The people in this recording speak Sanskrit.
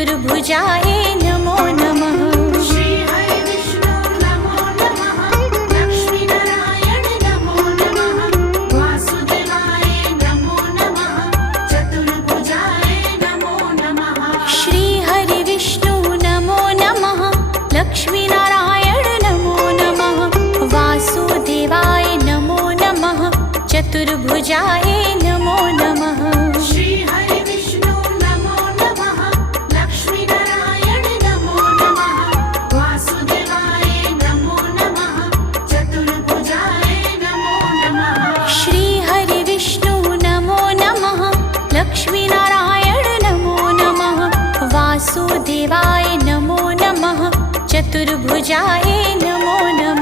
चतुर्भुजाय नमो नमः। श्री हरि विष्णु नमो नमः। लक्ष्मी नारायण नमो नमः। वासुदेवाय नमो नमः। चतुर्भुजाय नमो नमः। श्री हरि विष्णु नमो नमः। लक्ष्मी नारायण नमो नमः। वासुदेवाय नमो नमः। चतुर्भुजाय नमो नमः। श्री हरि विष्णु नमो नमः। लक्ष्मी नारायण नमो नमः। वासुदेवाय नमो नमः। चतुर्भुजाय नमो नमः। श्री हरि विष्णु नमो नमः। लक्ष्मी नारायण नमो नमः। वासुदेवाय नमो नमः। चतुर्भुजाय